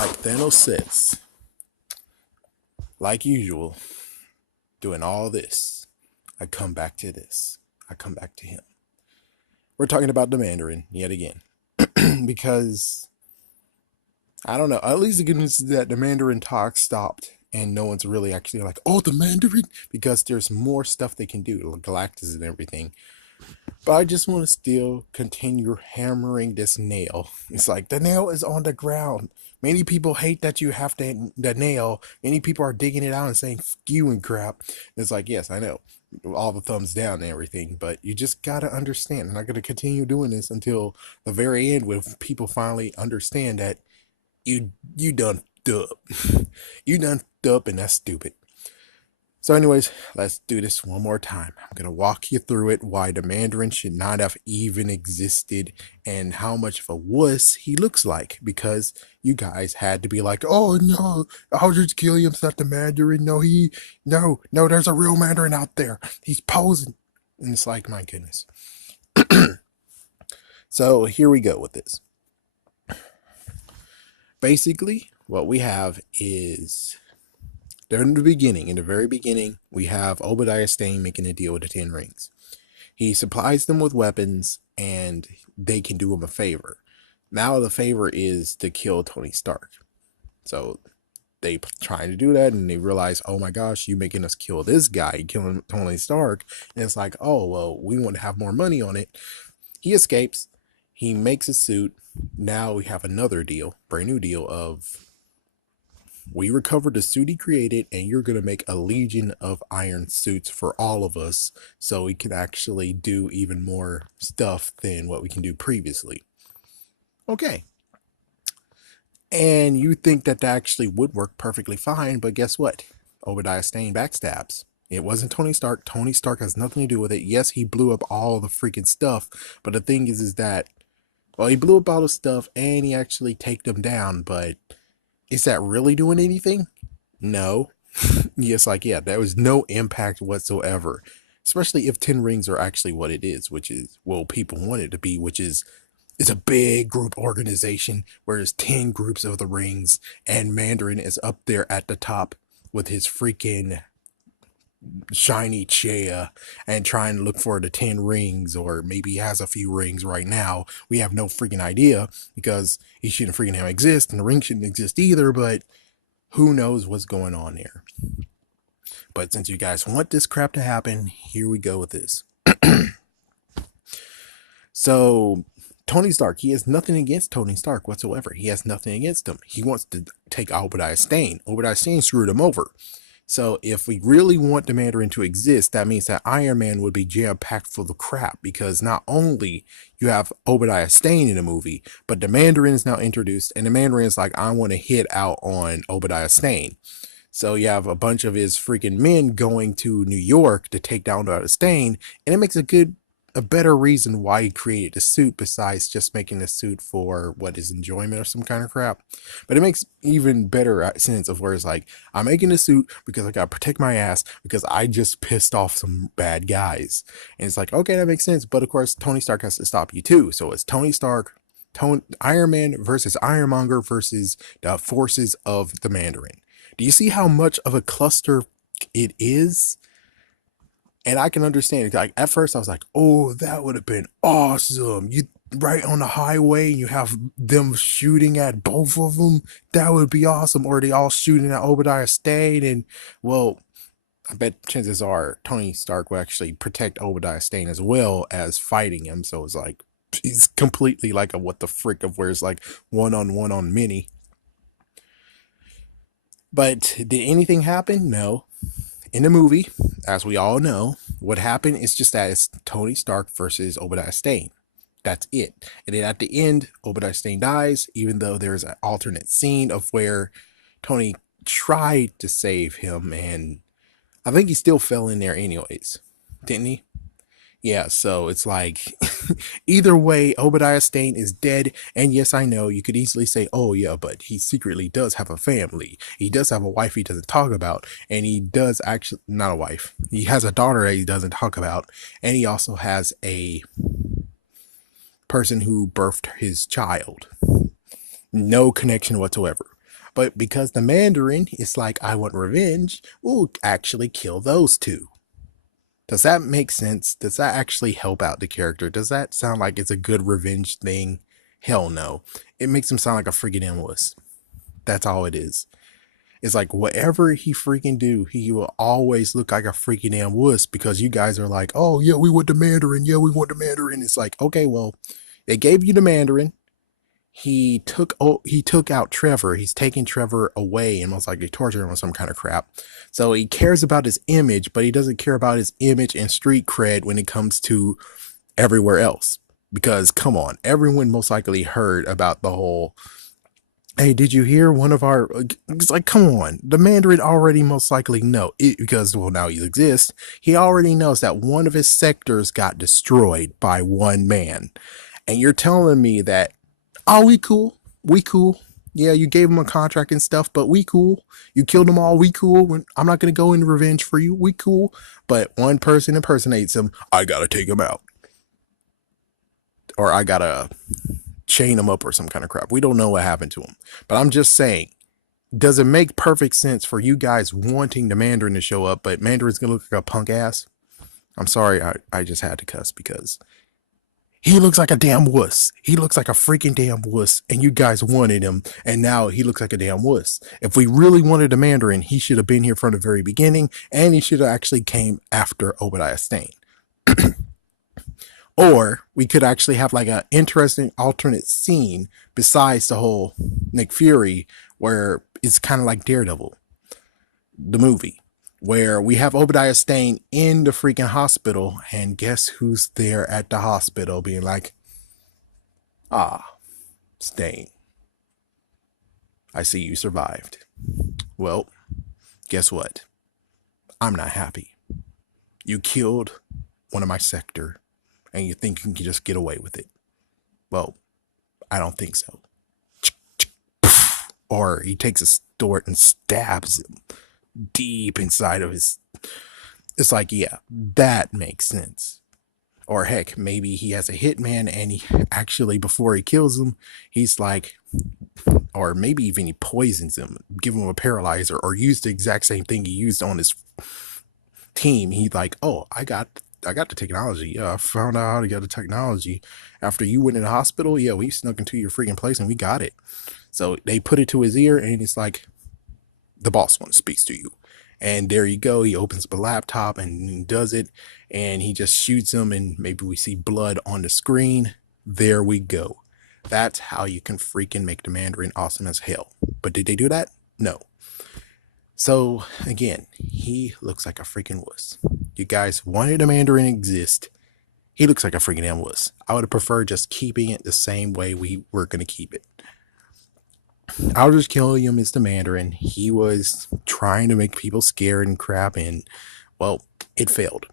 Like Thanos says, like usual, doing all this, I come back to this. I come back to him. We're talking about the Mandarin yet again. Because, I don't know, at least the good news is that the Mandarin talk stopped and no one's really actually like, oh, the Mandarin? Because there's more stuff they can do, like Galactus and everything. But I just want to still continue hammering this nail. It's like, the nail is on the ground. Many people hate that you have the nail. Many people are digging it out and saying "skew" and crap. It's like, yes, I know, all the thumbs down and everything, but you just gotta understand. And I'm gonna continue doing this until the very end, when people finally understand that you done up, you done up, and that's stupid. So anyways, let's do this one more time. I'm going to walk you through it, why the Mandarin should not have even existed and how much of a wuss he looks like, because you guys had to be like, oh no, Aldrich Gilliam's not the Mandarin. No, there's a real Mandarin out there. He's posing. And it's like, my goodness. So here we go with this. Basically, what we have is, in the very beginning, we have Obadiah Stane making a deal with the Ten Rings. He supplies them with weapons, and they can do him a favor. Now the favor is to kill Tony Stark. So they trying to do that, and they realize, oh my gosh, you making us kill this guy, killing Tony Stark. And it's like, oh, well, we want to have more money on it. He escapes. He makes a suit. Now we have another deal, brand new deal of, we recovered the suit he created, and you're going to make a legion of iron suits for all of us, so we can actually do even more stuff than what we can do previously. Okay. And you think that actually would work perfectly fine, but guess what? Obadiah Stane backstabs. It wasn't Tony Stark. Tony Stark has nothing to do with it. Yes, he blew up all the freaking stuff, but the thing is that, well, he blew up all the stuff, and he actually take them down, but is that really doing anything? No. Yes, like, yeah, there was no impact whatsoever. Especially if 10 rings are actually what it is, which is, well, people want it to be, which is, it's a big group organization where there's 10 groups of the rings, and Mandarin is up there at the top with his freaking shiny chair and trying to look for the 10 rings, or maybe he has a few rings right now. We have no freaking idea, because he shouldn't freaking have exist, and the ring shouldn't exist either, but who knows what's going on there. But since you guys want this crap to happen, here we go with this. So Tony Stark, he has nothing against Tony Stark whatsoever. He has nothing against him. He wants to take Obadiah Stane. Obadiah Stane screwed him over. So if we really want the Mandarin to exist, that means that Iron Man would be jam-packed full of crap, because not only you have Obadiah Stane in the movie, but the Mandarin is now introduced, and the Mandarin is like, I want to hit out on Obadiah Stane. So you have a bunch of his freaking men going to New York to take down Obadiah Stane, and it makes a better reason why he created the suit, besides just making the suit for what is enjoyment or some kind of crap. But it makes even better sense of where it's like, I'm making the suit because I gotta protect my ass, because I just pissed off some bad guys. And it's like, okay, that makes sense. But of course, Tony Stark has to stop you too. So it's Tony Stark, Iron Man versus Ironmonger versus the forces of the Mandarin. Do you see how much of a cluster it is? And I can understand it. Like, at first I was like, oh, that would have been awesome. You right on the highway, you have them shooting at both of them. That would be awesome. Or they all shooting at Obadiah Stane. And, well, I bet chances are Tony Stark will actually protect Obadiah Stane as well as fighting him. So it's like, he's completely like a what the frick of where it's like one on many. But did anything happen? No. In the movie, as we all know, what happened is just that it's Tony Stark versus Obadiah Stane. That's it. And then at the end, Obadiah Stane dies, even though there's an alternate scene of where Tony tried to save him, and I think he still fell in there anyways. Didn't he? Yeah, so it's like, either way, Obadiah Stane is dead. And yes, I know you could easily say, oh yeah, but he secretly does have a family. He does have a wife he doesn't talk about. And he does actually, not a wife. He has a daughter that he doesn't talk about. And he also has a person who birthed his child. No connection whatsoever. But because the Mandarin is like, I want revenge, we'll actually kill those two. Does that make sense? Does that actually help out the character? Does that sound like it's a good revenge thing? Hell no. It makes him sound like a freaking endless. That's all it is. It's like whatever he freaking do, he will always look like a freaking damn wuss because you guys are like, oh yeah, we want the Mandarin. Yeah, we want the Mandarin. It's like, okay, well, they gave you the Mandarin. He took out Trevor. He's taking Trevor away and most likely torturing him or some kind of crap. So he cares about his image, but he doesn't care about his image and street cred when it comes to everywhere else. Because come on, everyone most likely heard about the whole, hey, did you hear one of our, it's like, come on, the Mandarin already most likely know it because, well, now he exists. He already knows that one of his sectors got destroyed by one man. And you're telling me that, oh, we cool. We cool. Yeah, you gave him a contract and stuff, but we cool. You killed them all. We cool. I'm not going to go into revenge for you. We cool. But one person impersonates him. I got to take him out. Or I got to chain him up or some kind of crap. We don't know what happened to him. But I'm just saying, does it make perfect sense for you guys wanting the Mandarin to show up, but Mandarin's going to look like a punk ass? I'm sorry. I just had to cuss because he looks like a damn wuss. He looks like a freaking damn wuss, and you guys wanted him, and now he looks like a damn wuss. If we really wanted a Mandarin, he should have been here from the very beginning, and he should have actually came after Obadiah Stane. Or we could actually have like an interesting alternate scene besides the whole Nick Fury, where it's kind of like Daredevil, the movie, where we have Obadiah Stane in the freaking hospital, and guess who's there at the hospital being like, ah, Stane, I see you survived. Well, guess what? I'm not happy. You killed one of my sector, and you think you can just get away with it. Well, I don't think so. Or he takes a sword and stabs him deep inside of his. It's like, yeah, that makes sense. Or heck, maybe he has a hitman and he actually, before he kills him, he's like, or maybe even he poisons him, give him a paralyzer, or use the exact same thing he used on his team. He's like, oh, I got the technology. Yeah, I found out how to get the technology. After you went in the hospital, yeah, we snuck into your freaking place and we got it. So they put it to his ear and it's like, the boss one speaks to you. And there you go. He opens up a laptop and does it. And he just shoots him and maybe we see blood on the screen. There we go. That's how you can freaking make the Mandarin awesome as hell. But did they do that? No. So again, he looks like a freaking wuss. You guys wanted a Mandarin to exist. He looks like a freaking damn wuss. I would have preferred just keeping it the same way we were going to keep it. Aldrich Killiam is the Mandarin. He was trying to make people scared and crap, and well, it failed.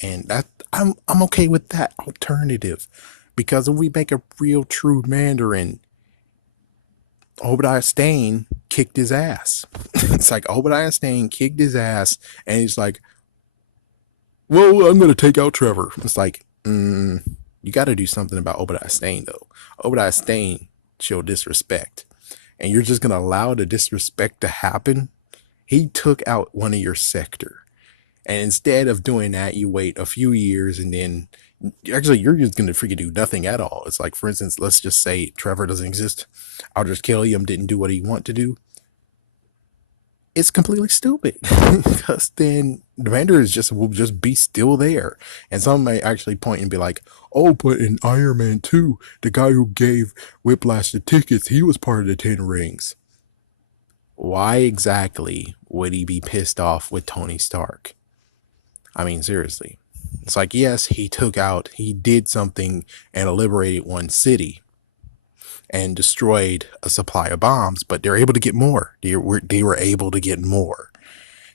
And that I'm okay with that alternative, because if we make a real true Mandarin, Obadiah Stane kicked his ass. It's like Obadiah Stane kicked his ass, and he's like, "Well, I'm gonna take out Trevor." It's like, you got to do something about Obadiah Stane, though. Obadiah Stane showed disrespect, and you're just gonna allow the disrespect to happen. He took out one of your sector, and instead of doing that, you wait a few years, and then actually you're just gonna freaking do nothing at all. It's like, for instance, let's just say Trevor doesn't exist. Aldrich Killiam didn't do what he wanted to do. It's completely stupid because then the Mandarin will just be still there, and some may actually point and be like, "Oh, but in Iron Man 2, the guy who gave Whiplash the tickets, he was part of the 10 Rings." Why exactly would he be pissed off with Tony Stark? I mean, seriously. It's like, yes, he did something and liberated one city and destroyed a supply of bombs, but they're able to get more. They were able to get more.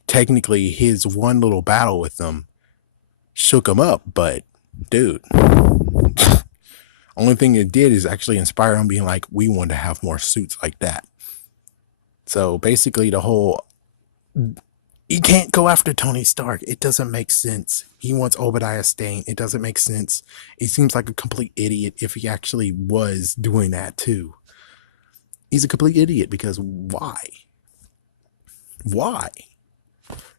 Technically, his one little battle with them shook him up, but dude, only thing it did is actually inspire him, being like, we want to have more suits like that. So basically the whole, you can't go after Tony Stark. It doesn't make sense. He wants Obadiah Stane. It doesn't make sense. He seems like a complete idiot if he actually was doing that too. He's a complete idiot because why? Why?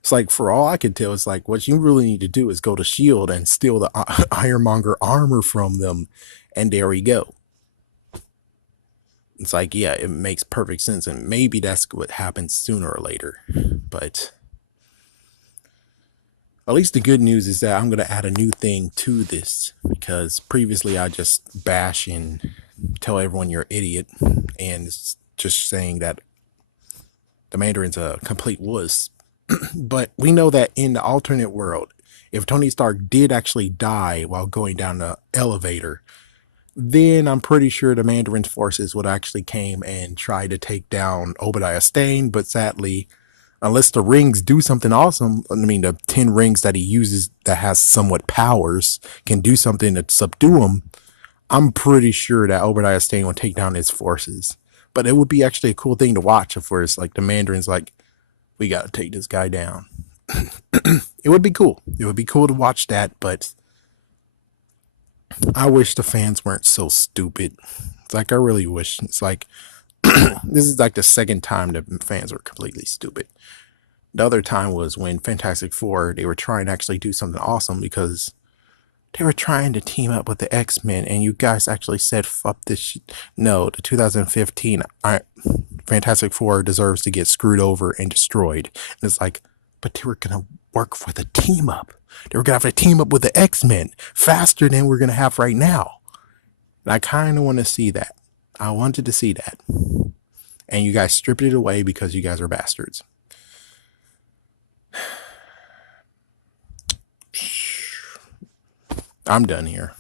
It's like, for all I can tell, it's like what you really need to do is go to Shield and steal the Ironmonger armor from them, and there we go. It's like, yeah, it makes perfect sense, and maybe that's what happens sooner or later. But at least the good news is that I'm going to add a new thing to this, because previously I just bash and tell everyone you're an idiot, and it's just saying that the Mandarin's a complete wuss. But we know that in the alternate world, if Tony Stark did actually die while going down the elevator, then I'm pretty sure the Mandarin's forces would actually came and try to take down Obadiah Stane. But sadly, unless the rings do something awesome, I mean, the 10 rings that he uses that has somewhat powers can do something to subdue him, I'm pretty sure that Obadiah Stane will take down his forces. But it would be actually a cool thing to watch if it's like the Mandarin's like, we got to take this guy down. It would be cool. It would be cool to watch that, but I wish the fans weren't so stupid. It's like, I really wish. It's like, this is like the second time the fans were completely stupid. The other time was when Fantastic Four, they were trying to actually do something awesome because they were trying to team up with the X-Men, and you guys actually said, fuck this shit. No, the 2015 Fantastic Four deserves to get screwed over and destroyed. And it's like, but they were going to work for the team up. They were going to have to team up with the X-Men faster than we're going to have right now. And I kind of want to see that. I wanted to see that. And you guys stripped it away because you guys are bastards. I'm done here.